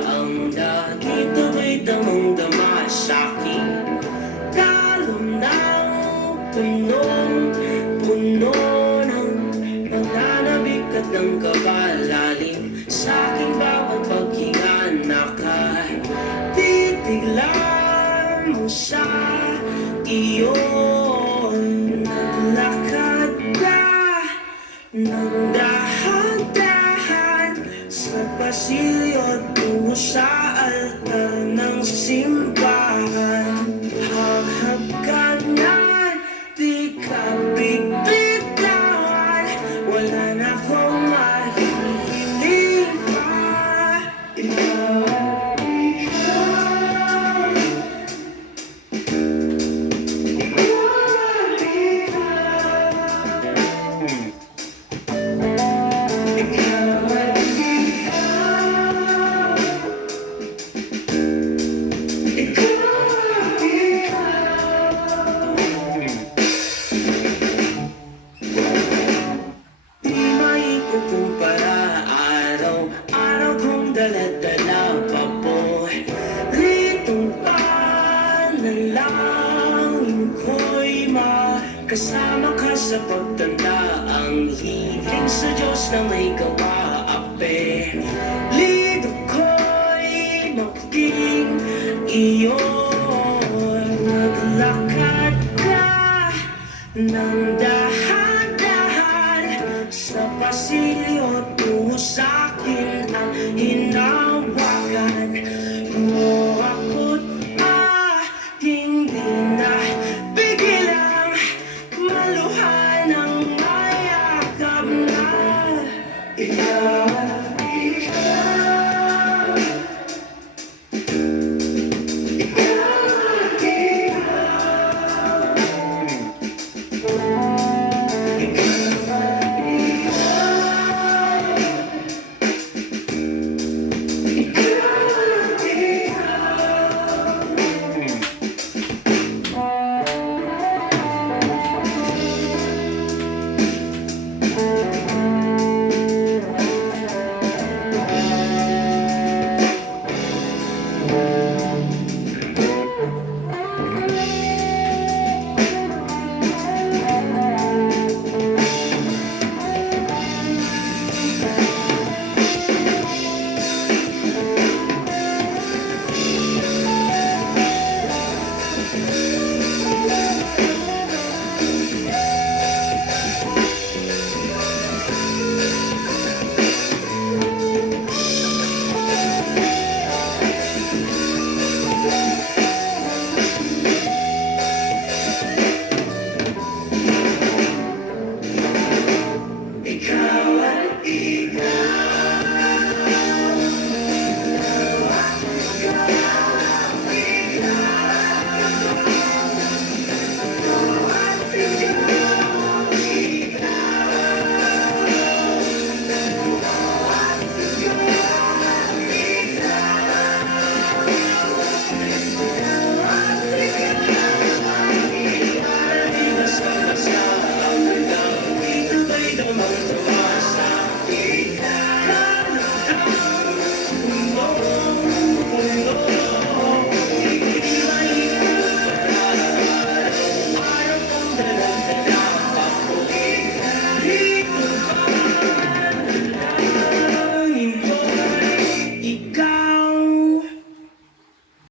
ang dito may damang-dama sa'king kalom ng punong-puno ng pananabik at ng kabalalim sa'king bawat paghinga nakatitiglan mo sa iyon. Naglakad ka ng dahan-dahan sa pasilyo at tungo sa altar ng simbahan. Hahagkanan, di ka bigbitawan, wala na akong mahihiling pa. Ikaw, araw-araw kong dala-dala pa po ritong panalangin ko'y makasama ka sa pagtanda. Ang hiling sa Diyos na may gawa ape lido ko'y maging iyon. Naglakad ka ng